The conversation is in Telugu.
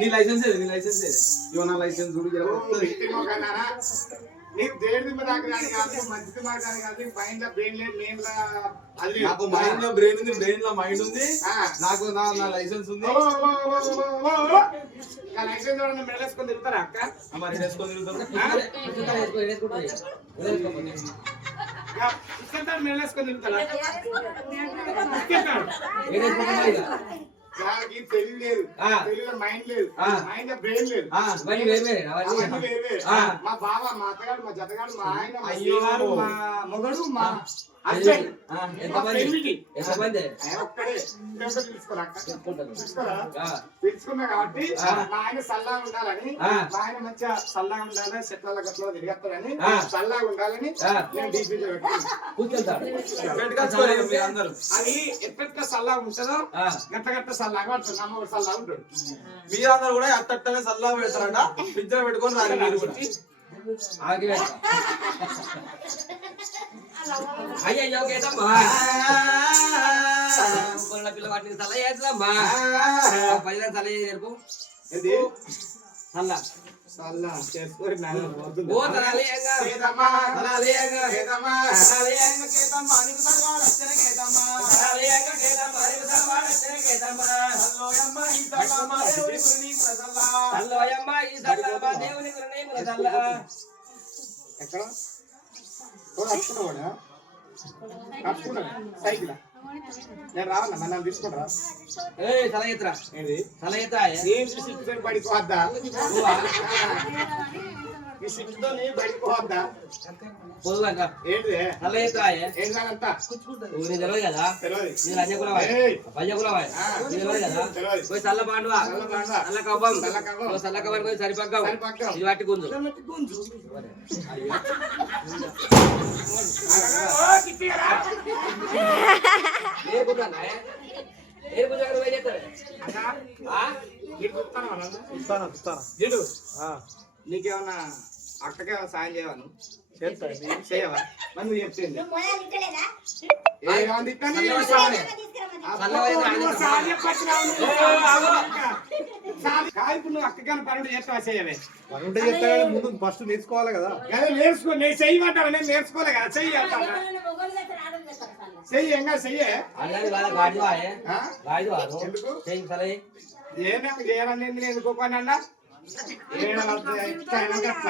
నీ లైసెన్స్ ఏది? నీ లైసెన్స్ ఏది? ఇవన్న లైసెన్స్ నీకు దేని కాదు మంచిది మాట్లాడి కాదు మైండ్ లో బ్రెయిన్ లేదు అది నాకు మైండ్ లో బ్రెయిన్ ఉంది, బ్రెయిన్ లో మైండ్ ఉంది. నాకు నా లైసెన్స్ ఉంది. లైసెన్స్ మెడల్ వేసుకొని తిరుగుతారా అక్క? మరి వేసుకొని తిరుగుతారు. మెడల్ వేసుకొని తిరుగుతారా? దానికి తెలివి లేదు, తెలివి మైండ్ లేదు, మైండ్ బ్రెయిన్ లేదు. మా బావ, మా అత్తగాడు, మా జతగాడు, మా ఆయన, మా అయ్యగారు, మా మొగడు, మా తెలుసుకున్నా కాబట్టి మా ఆయన సల్లాగా ఉండాలని, మా ఆయన మంచిగా సల్లాగా ఉండాలని, చెట్ల గట్ల తిరిగేస్తాడని, సల్లాగా ఉండాలని నేను డీపీలో అది ఎప్పటిగా సల్లాగా ఉంటుందో గట్ట గట్ట సల్లాగా ఉంటుంది. అమ్మ సల్లాగా ఉంటాడు. మీరందరూ కూడా అట్టనే సల్లాగా పెడతారట. ఫ్రిడ్జ్ లో పెట్టుకొని రాలి మీరు కూడా. అయ్యో కేతమ్మా పిల్లవాడిని తల చేద్దామా? పైన తల నేర్పు సల్లా సల్లా చేసుకొని ఎక్కడ సైకిల్ నేను రావన్నా నన్ను తీసుకుంటా. ఏంటి పడిపోద్దా? ఈ సిక్కుతో నీ పడిపోద్దా? ఏంటి ఏంటంతా చల్ల పాండువా చల్ల కవ్వం చల్ల కవ్వని పోయి సరిపక్కం ఇది పట్టి గుంజు నీకేమన్నా అక్కకేమన్నా సాయం చేయవాను చేయవా? మరి నువ్వు చెప్పింది ఇప్పుడు నువ్వు అక్కగానే పనులు చేస్తావా? చేయవే పనుంటే చెప్తా ముందు ఫస్ట్ నేర్చుకోవాలి కదా. నేర్చుకో. నేను చెయ్యమంటావా? నేను నేర్చుకోలే కదా. చెయ్యి అంటావా? చెయ్యి ఎంగా చెయ్యే. ఎందుకు ఏమేమి చేయాలని ఎందుకోనండా? చెప్ప